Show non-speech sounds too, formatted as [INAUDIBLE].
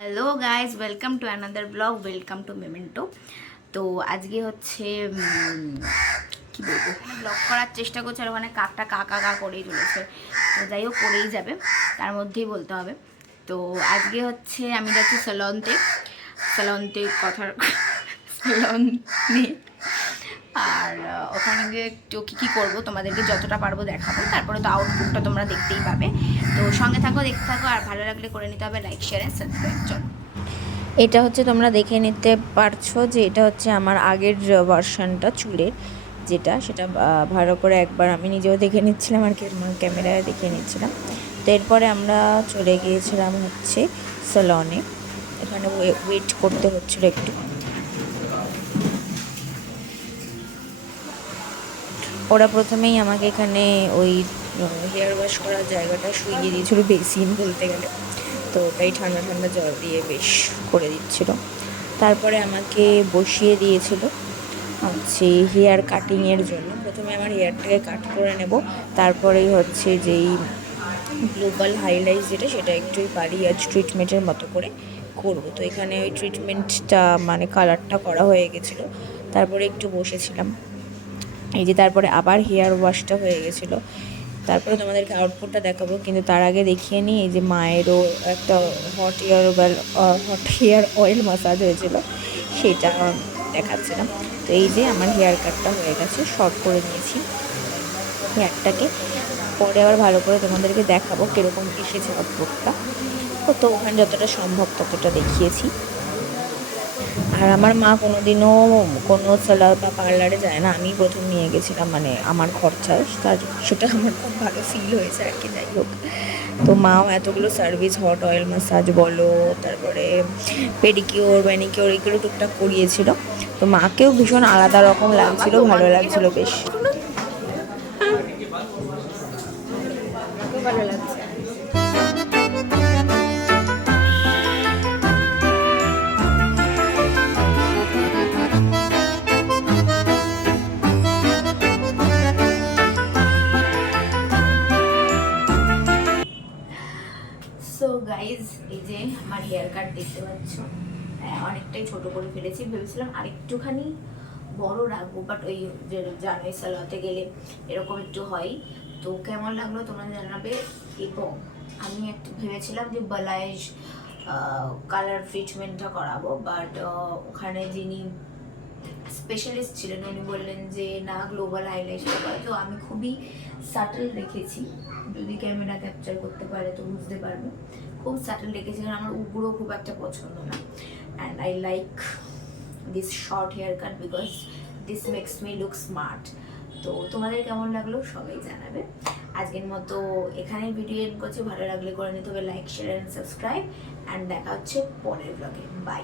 Hello guys welcome to another blog welcome to memento তো আজকে হচ্ছে কি বলব? ব্লগ করার চেষ্টা করছে আর ওখানে কাকটা কাকা কা করেই চলেছে। তো যাই হোক, করেই যাবে। তার মধ্যেই বলতে হবে। তো আজকে হচ্ছে, আমি যাচ্ছি সেলন্তে সেলন্তে কথার [LAUGHS] সেলনে আর ওখানে গিয়ে একটু কী কী করব, তোমাদেরকে যতটা পারব দেখাবো। তারপরে তো আউটপুটটা তোমরা দেখতেই পাবে। তো সঙ্গে থাকো, দেখতে থাকো, আর ভালো লাগলে করে নিতে হবে লাইক শেয়ার অ্যান্ড সাবস্ক্রাইব চলো। এটা হচ্ছে তোমরা দেখে নিতে পারছ যে এটা হচ্ছে আমার আগের ভার্সনটা চুলের, যেটা, সেটা ভালো করে একবার আমি নিজেও দেখে নিচ্ছিলাম আর কি ক্যামেরায় দেখে নিচ্ছিলাম। তো এরপরে আমরা চলে গিয়েছিলাম হচ্ছে স্যালনে এখানে ওয়েট করতে হচ্ছিল একটু। ওরা প্রথমেই আমাকে এখানে ওই হেয়ার ওয়াশ করার জায়গাটা শুইয়ে দিয়েছিল বেসিন বলতে গেলে। তো ওটাই ঠান্ডা ঠান্ডা জল দিয়ে বেশ করে দিচ্ছিল। তারপরে আমাকে বসিয়ে দিয়েছিল হচ্ছে হেয়ার কাটিংয়ের জন্য। প্রথমে আমার হেয়ারটাকে কাট করে নেব, তারপরেই হচ্ছে যেই গ্লোবাল হাইলাইট যেটা, সেটা একটু বাড়ি আজ ট্রিটমেন্টের মতো করে করব। তো এখানে ওই ট্রিটমেন্টটা মানে কালারটা করা হয়ে গেছিল। তারপরে একটু বসেছিলাম। এই যে তারপরে আবার হেয়ার ওয়াশটা হয়ে গেছিল। তারপরে তোমাদেরকে আউটপুটটা দেখাবো, কিন্তু তার আগে দেখিয়ে নিই, এই যে মায়েরও একটা hot hair oil hot hair oil massage হয়েছিল, সেটা দেখাচ্ছিলাম। তো এই যে আমার হেয়ার কাটটা হয়ে গেছে শর্ট করে নিয়েছি হেয়ারটাকে। পরে আবার ভালো করে তোমাদেরকে দেখাবো কীরকম এসেছে আউটপুটটা তো ওখানে যতটা সম্ভব ততটা দেখিয়েছি। আর আমার মা কোনোদিনও কোনো সেলার বা পার্লারে যায় না। আমি প্রথম নিয়ে গেছিলাম মানে আমার খরচা। তার সেটা আমার খুব ভালো ফিল হয়েছে আর কি, যাই হোক। তো মাও এতগুলো সার্ভিস হট অয়েল ম্যাসাজ বলো, তারপরে পেডিকিওর ম্যানিকিওর এগুলো টুকটাক করিয়েছিল। তো মাকেও ভীষণ আলাদা রকম লাগছিল, ভালো লাগছিল বেশ। ভালো লাগছে। গাইজ এই যে আমার হেয়ার কাট দেখতে পাচ্ছ অনেকটাই ছোট করে ফেলেছি। ভেবেছিলাম আরেকটুখানি বড় রাখব বাট ওই জানোই সালোয়াতে গেলে এরকম একটু হয়। তো কেমন লাগল তোমরা জানাবে। এবং আমি একটু ভেবেছিলাম যে বালাইজ কালার ট্রিটমেন্টটা করাবো বাট ওখানে যিনি স্পেশালিস্ট ছিলেন, উনি বললেন যে, না গ্লোবাল হাইলাইটটা করে। তো আমি খুবই সাটল রেখেছি যদি ক্যামেরা ক্যাপচার করতে পারে তো বুঝতে পারবে। খুব স্যাটেল রেখেছি কারণ আমার উগ্রও খুব একটা পছন্দ না। And I like this short hair cut because this makes me look smart তো তোমাদের কেমন লাগল সবাই জানাবে। আজকের মতো এখানে ভিডিও এন্ড করছি। ভালো লাগলে করে নিতে হবে like share and subscribe and দেখা হচ্ছে পরের ব্লগে বাই